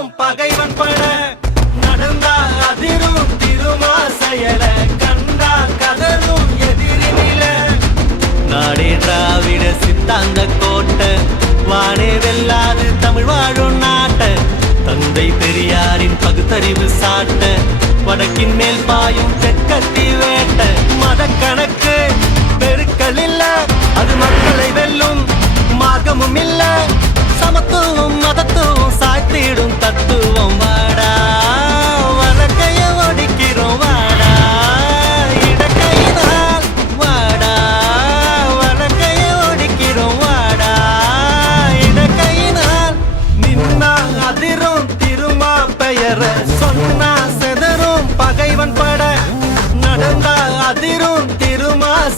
படும் பகைவன் பட நடந்தா அதிரும் திருமா செயல கண்டா கதரும் எதிரில நாடே திராவிட சித்தாந்த கோட்டை வானே வெல்லாது தமிழ் வாழும் நாட்ட. தந்தை பெரியாரின் பகுத்தறிவு சாட்ட வடக்கின் மேல் பாயும் தெற்கத்தில்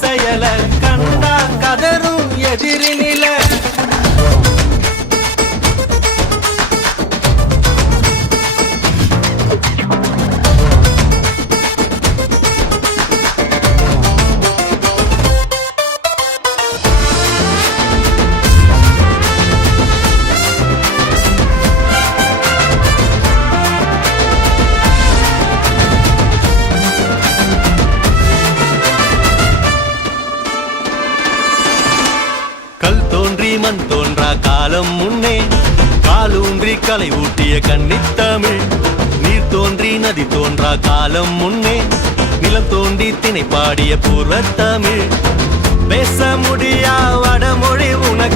செயல கண்டா கதரும் எதிரினி. தோன்றி மண் தோன்றா காலம் முன்னே. காலூன்றி கலை ஊட்டிய கன்னித்தமிழ் நீர் தோன்றி நதி தோன்றா காலம் முன்னே. நிலம் தோண்டி திணை பாடிய பூர்வ தமிழ். பேச முடியா வடமொழி உனக்கு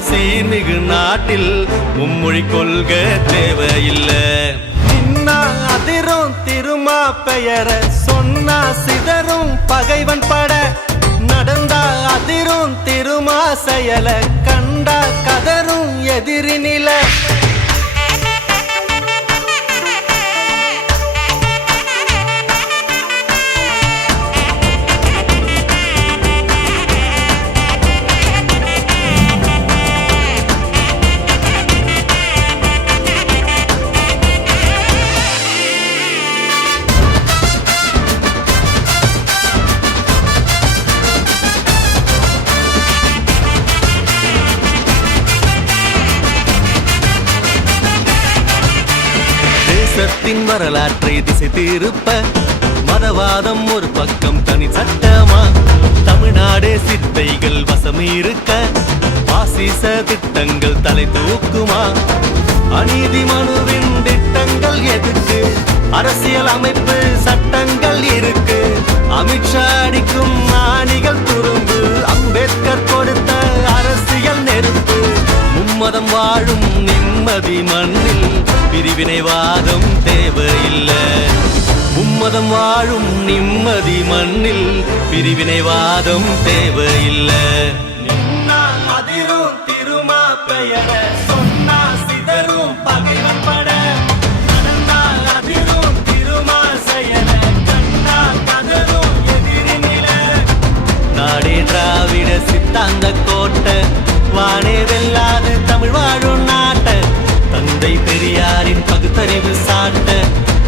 சீர்மிகு நாட்டில் மும்மொழி கொள்க தேவையில்லை. நின்னா அதிரும் திருமா பெயர சொன்னா சிதறும் பகைவன் பட. நடந்தா அதிரும் திருமா செயல கண்டா கதரும் எதிரி நில. தேசத்தின் வரலாற்றை திசை திருப்ப மதவாதம் ஒரு பக்கம் தனி சட்டமா? தமிழ்நாடே சித்தைகள் வசம் இருக்க பாசிச திட்டங்கள் தலை தூக்குமா? அநீதி மனுவின் திட்டங்கள் எதுக்கு? அரசியல் அமைப்பு சட்டங்கள் இருக்கு. அமித்ஷா அடிக்கும் ஆணிகள் துரும்பு அங்கு மதம் வாழும் நிம்மதி மண்ணில் பிரிவினைவாதம் தேவையில்லை. மும்மதம் வாழும் நிம்மதி மண்ணில் பிரிவினைவாதம் தேவையில்லை. அதிரும் திருமா பெயர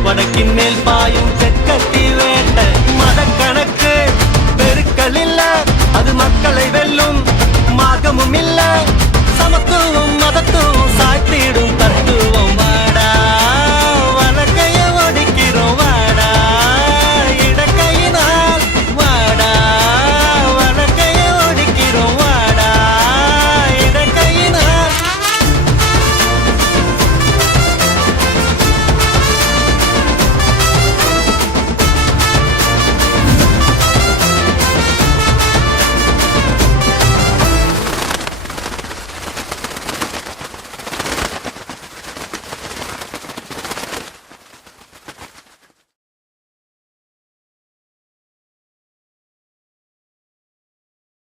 வடக்கின் மேல்